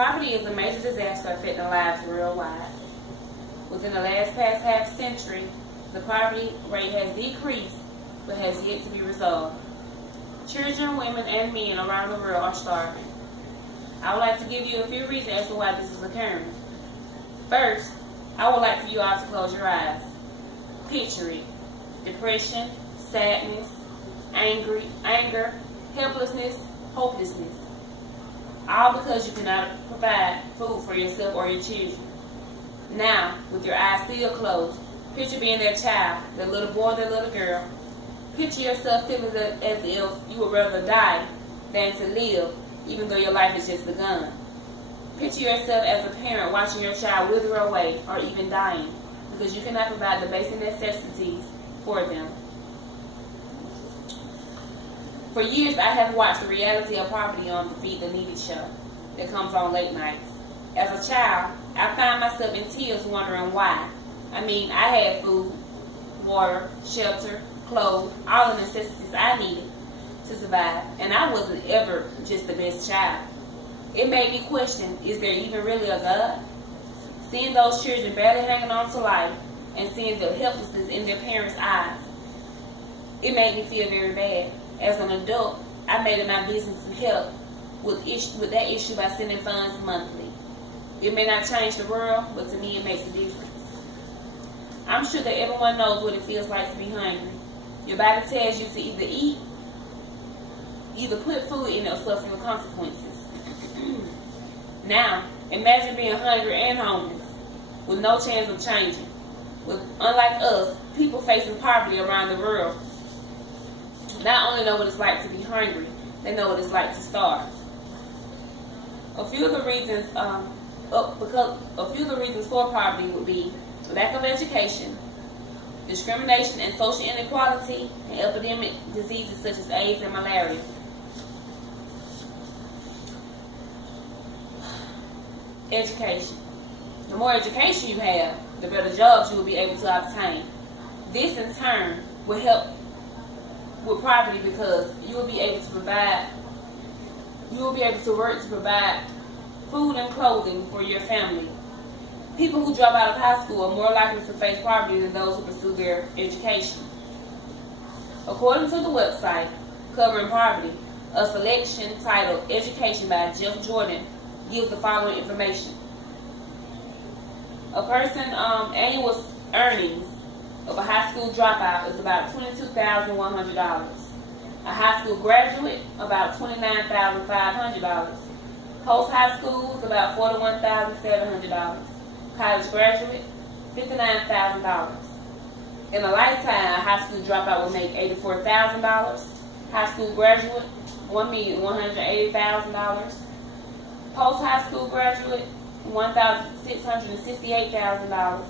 Poverty is a major disaster affecting lives worldwide. Within the past half century, the poverty rate has decreased but has yet to be resolved. Children, women, and men around the world are starving. I would like to give you a few reasons as to why this is occurring. First, I would like for you all to close your eyes. Picture it. Depression, sadness, anger, helplessness, hopelessness. All because you cannot provide food for yourself or your children. Now, with your eyes still closed, picture being that child, that little boy, that little girl. Picture yourself feeling as if you would rather die than to live, even though your life has just begun. Picture yourself as a parent watching your child wither away or even dying because you cannot provide the basic necessities for them. For years, I have watched the reality of poverty on the Feed the Needy show that comes on late nights. As a child, I found myself in tears wondering why. I mean, I had food, water, shelter, clothes, all the necessities I needed to survive, and I wasn't ever just the best child. It made me question, is there even really a God? Seeing those children barely hanging on to life and seeing the helplessness in their parents' eyes, it made me feel very bad. As an adult, I made it my business to help with that issue by sending funds monthly. It may not change the world, but to me it makes a difference. I'm sure that everyone knows what it feels like to be hungry. Your body tells you to either eat, either put food in or suffer the consequences. Now, imagine being hungry and homeless, with no chance of changing. Unlike us, people facing poverty around the world not only know what it's like to be hungry, they know what it's like to starve. A few of the reasons for poverty would be lack of education, discrimination and social inequality, and epidemic diseases such as AIDS and malaria. Education. The more education you have, the better jobs you will be able to obtain. This in turn will help with poverty because you will be able to work to provide food and clothing for your family. People who drop out of high school are more likely to face poverty than those who pursue their education. According to the website covering poverty, a selection titled Education by Jeff Jordan gives the following information. A person's annual earnings of a high school dropout is about $22,100. A high school graduate, about $29,500. Post-high school is about $41,700. College graduate, $59,000. In a lifetime, a high school dropout will make $84,000. High school graduate, $1,180,000. Post-high school graduate, $1,668,000.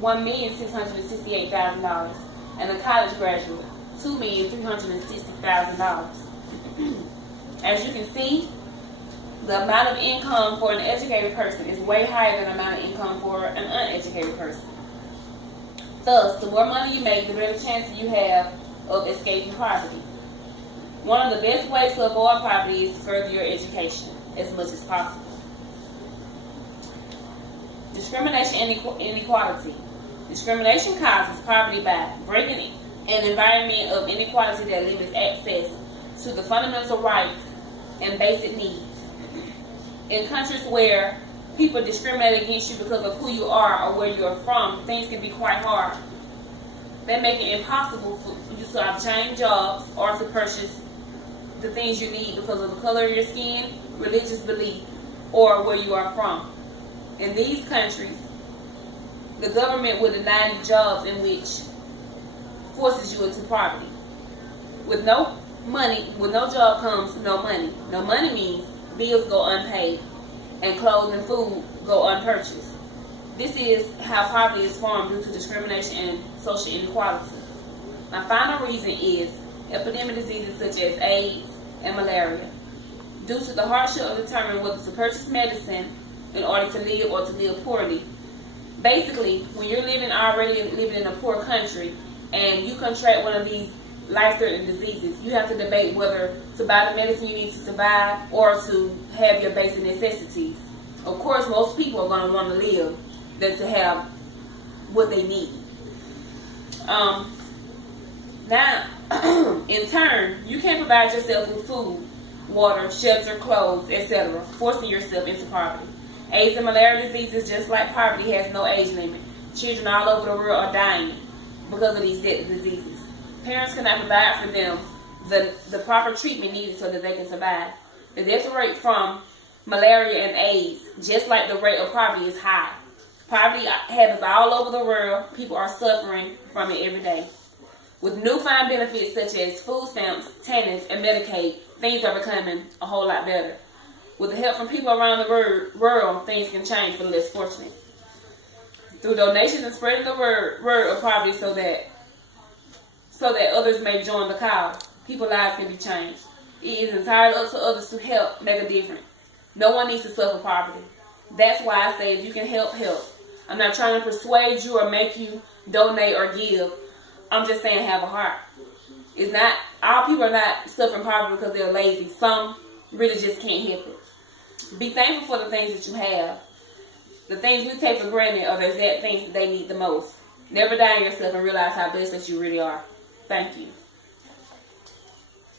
$1,668,000. And a college graduate, $2,360,000. As you can see, the amount of income for an educated person is way higher than the amount of income for an uneducated person. Thus, the more money you make, the better chance you have of escaping poverty. One of the best ways to avoid poverty is to further your education as much as possible. Discrimination and inequality. Discrimination causes poverty by breaking an environment of inequality that limits access to the fundamental rights and basic needs. In countries where people discriminate against you because of who you are or where you are from, things can be quite hard. They make it impossible for you to obtain jobs or to purchase the things you need because of the color of your skin, religious belief, or where you are from. In these countries, the government will deny you jobs in which forces you into poverty. With no job comes no money. No money means bills go unpaid and clothes and food go unpurchased. This is how poverty is formed due to discrimination and social inequality. My final reason is epidemic diseases such as AIDS and malaria. Due to the hardship of determining whether to purchase medicine in order to live or to live poorly. Basically, when you're already living in a poor country and you contract one of these life-threatening diseases, you have to debate whether to buy the medicine you need to survive or to have your basic necessities Of course, most people are going to want to live than to have what they need. Now, in turn, you can provide yourself with food, water, shelter, clothes, etc., forcing yourself into poverty. AIDS and malaria diseases, just like poverty, has no age limit. Children all over the world are dying because of these deadly diseases. Parents cannot provide for them the proper treatment needed so that they can survive. The death rate from malaria and AIDS, just like the rate of poverty, is high. Poverty happens all over the world. People are suffering from it every day. With newfound benefits such as food stamps, TANF, and Medicaid, things are becoming a whole lot better. With the help from people around the world, things can change for the less fortunate. Through donations and spreading the word of poverty so that others may join the cause, people's lives can be changed. It is entirely up to others to help make a difference. No one needs to suffer poverty. That's why I say if you can help, help. I'm not trying to persuade you or make you donate or give. I'm just saying have a heart. It's not, all people are not suffering poverty because they're lazy. Some really just can't help it. Be thankful for the things that you have. The things we take for granted are the exact things that they need the most. Never doubt yourself and realize how blessed that you really are. Thank you.